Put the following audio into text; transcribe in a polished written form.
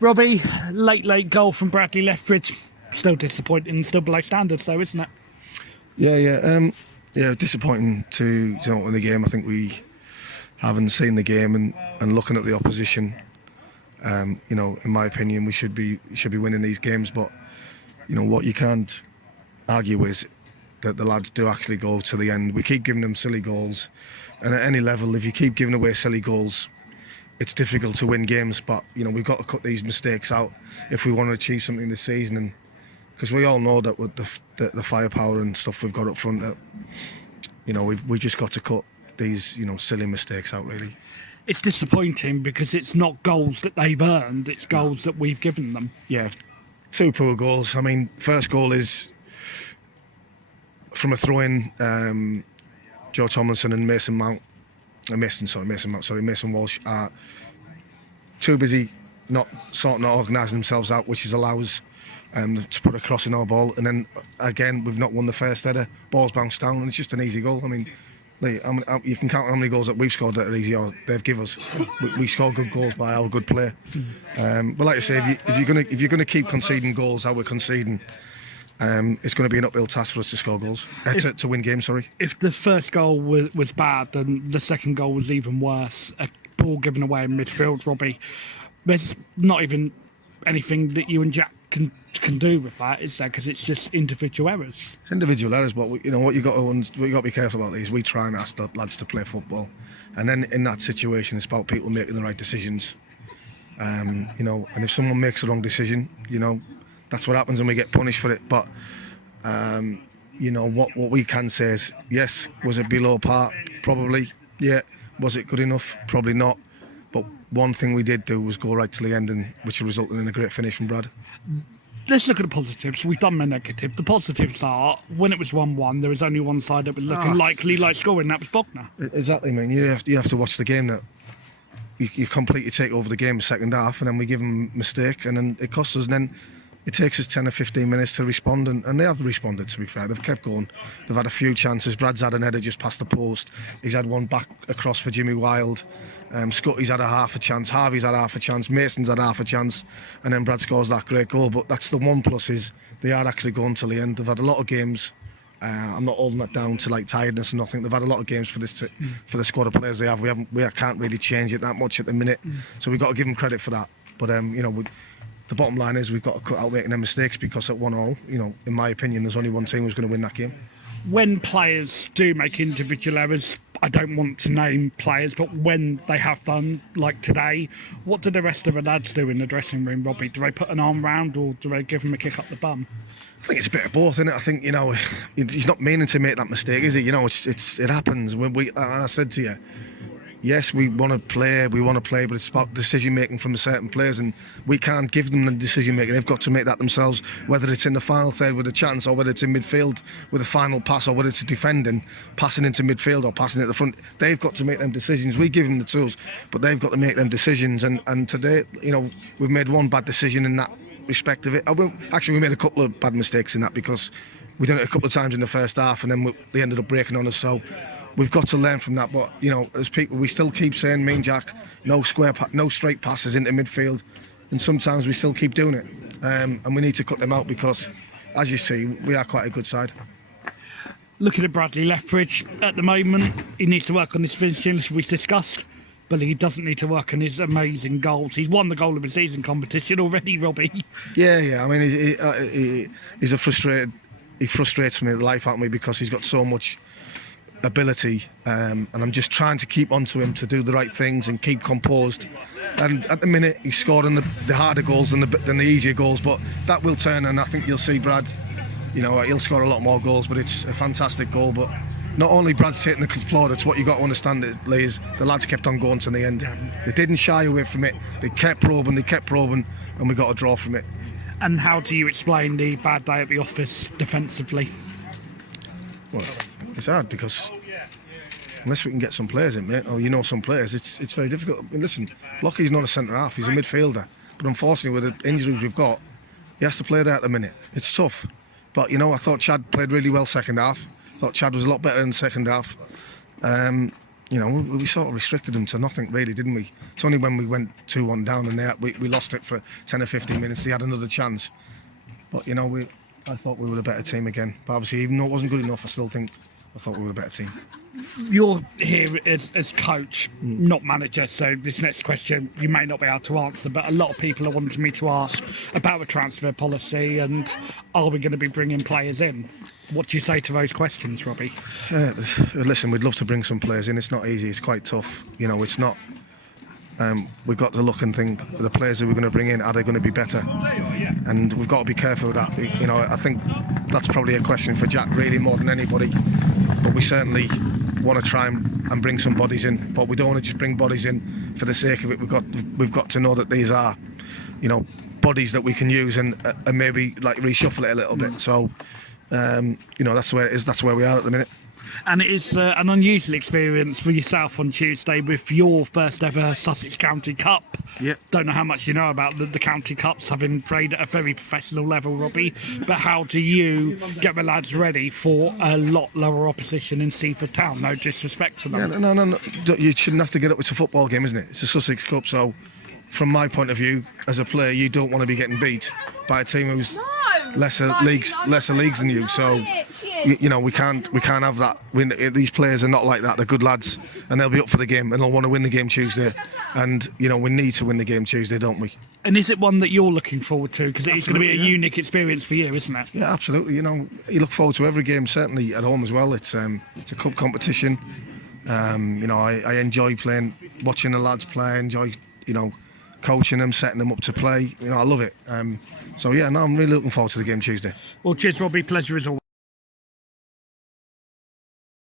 Robbie, late goal from Bradley Lethbridge. Still disappointing, still below standards though, isn't it? Yeah, disappointing to not win the game. I think we haven't seen the game and looking at the opposition. In my opinion, we should be winning these games. But what you can't argue is that the lads do actually go to the end. We keep giving them silly goals, and at any level, if you keep giving away silly goals, it's difficult to win games. But we've got to cut these mistakes out if we want to achieve something this season. And because we all know that with the firepower and stuff we've got up front, that we've just got to cut these silly mistakes out. Really, it's disappointing because it's not goals that they've earned; it's goals that we've given them. Yeah, 2 poor goals. I mean, first goal is from a throw-in. Joe Tomlinson and Mason Walsh are too busy not organising themselves out, which organising to put a cross in our ball, and then again we've not won the first header. Ball's bounced down, and it's just an easy goal. I mean, you can count how many goals that we've scored that are easy or they've given us. We score good goals by our good play. But like I say, if you're gonna keep conceding goals how we're conceding, it's going to be an uphill task for us to score goals, to win games. Sorry. If the first goal was bad, then the second goal was even worse. A ball given away in midfield, Robbie. There's not even anything that you and Jack can do with that, is there? Because it's just individual errors. It's individual errors, but what you got to be careful about is we try and ask the lads to play football, and then in that situation, it's about people making the right decisions. And if someone makes the wrong decision, that's what happens, and we get punished for it. But what we can say is, yes, was it below par? Probably. Yeah. Was it good enough? Probably not. But one thing we did do was go right to the end, which resulted in a great finish from Brad. Let's look at the positives. We've done the negative. The positives are, when it was 1-1, there was only one side that was looking likely like scoring. That was Bognor. Exactly, man. You have to watch the game. That you completely take over the game second half, and then we give them a mistake, and then it costs us. And then it takes us 10 or 15 minutes to respond, and they have responded, to be fair. They've kept going. They've had a few chances. Brad's had an header just past the post. He's had one back across for Jimmy Wilde. Scotty's had half a chance. Harvey's had half a chance. Mason's had half a chance. And then Brad scores that great goal. But that's the one plus, is they are actually going till the end. They've had a lot of games. I'm not holding that down to tiredness and nothing. They've had a lot of games for the squad of players they have. We can't really change it that much at the minute. So we've got to give them credit for that. But the bottom line is we've got to cut out making them mistakes, because at 1-1, in my opinion, there's only one team who's going to win that game. When players do make individual errors, I don't want to name players, but when they have done, like today, what do the rest of the lads do in the dressing room, Robbie? Do they put an arm round, or do they give him a kick up the bum? I think it's a bit of both, isn't it? I think, he's not meaning to make that mistake, is he? It happens. I said to you, yes, we want to play, but it's about decision making from the certain players, and we can't give them the decision making. They've got to make that themselves, whether it's in the final third with a chance, or whether it's in midfield with a final pass, or whether it's defending, passing into midfield or passing at the front. They've got to make them decisions. We give them the tools, but they've got to make them decisions. And today, we've made one bad decision in that respect of it. Actually, we made a couple of bad mistakes in that, because we done it a couple of times in the first half, and then they ended up breaking on us. So we've got to learn from that. But as people, we still keep saying, me and Jack, no straight passes into midfield, and sometimes we still keep doing it. And we need to cut them out, because, as you see, we are quite a good side. Looking at Bradley Lethbridge at the moment, he needs to work on his finishing, as we've discussed, but he doesn't need to work on his amazing goals. He's won the goal of the season competition already, Robbie. Yeah. I mean, he's a frustrated. He frustrates me the life out of me, because he's got so much ability, and I'm just trying to keep onto him to do the right things and keep composed. And at the minute, he's scoring the harder goals than the easier goals, but that will turn, and I think you'll see Brad. He'll score a lot more goals, but it's a fantastic goal. But not only Brad's taking the floor, it's what you got to understand, Lee, is the lads kept on going to the end. They didn't shy away from it. They kept probing, and we got a draw from it. And how do you explain the bad day at the office defensively? Well, it's hard, because unless we can get some players in, mate, or some players, it's very difficult. I mean, listen, Lockie's not a centre half; he's a midfielder. But unfortunately, with the injuries we've got, he has to play there at the minute. It's tough. But I thought Chad played really well second half. I thought Chad was a lot better in the second half. you know, we sort of restricted them to nothing really, didn't we? It's only when we went 2-1 down and we lost it for 10 or 15 minutes, they had another chance. But, you know, I thought we were a better team again. But obviously, even though it wasn't good enough, I thought we were a better team. You're here as coach, not manager, so this next question you may not be able to answer, but a lot of people are wanting me to ask about the transfer policy and are we going to be bringing players in? What do you say to those questions, Robbie? Listen, we'd love to bring some players in. It's not easy. It's quite tough. You know, it's not. We've got to look and think, the players that we're going to bring in, are they going to be better? And we've got to be careful of that. You know, I think that's probably a question for Jack really more than anybody. But we certainly want to try and bring some bodies in. But we don't want to just bring bodies in for the sake of it. We've got to know that these are, you know, bodies that we can use and maybe like reshuffle it a little bit. So, you know, that's where it is. That's where we are at the minute. And it is an unusual experience for yourself on Tuesday with your first ever Sussex County Cup. Yep. Don't know how much you know about the County Cups, having played at a very professional level, Robbie, but how do you get the lads ready for a lot lower opposition in Seaford Town? No disrespect to them. Yeah, no. You shouldn't have to get up. It's a football game, isn't it? It's a Sussex Cup, so from my point of view, as a player, you don't want to be getting beat by a team who's lesser leagues than you. So, you know, we can't have that. These players are not like that. They're good lads, and they'll be up for the game, and they'll want to win the game Tuesday. And you know, we need to win the game Tuesday, don't we? And is it one that you're looking forward to? Because it's going to be a unique experience for you, isn't it? Yeah, absolutely. You know, you look forward to every game, certainly at home as well. It's a cup competition. You know, I enjoy watching the lads play. I enjoy, you know, coaching them, setting them up to play. You know, I love it. So yeah, no, I'm really looking forward to the game Tuesday. Well, cheers, Robbie. Pleasure as always.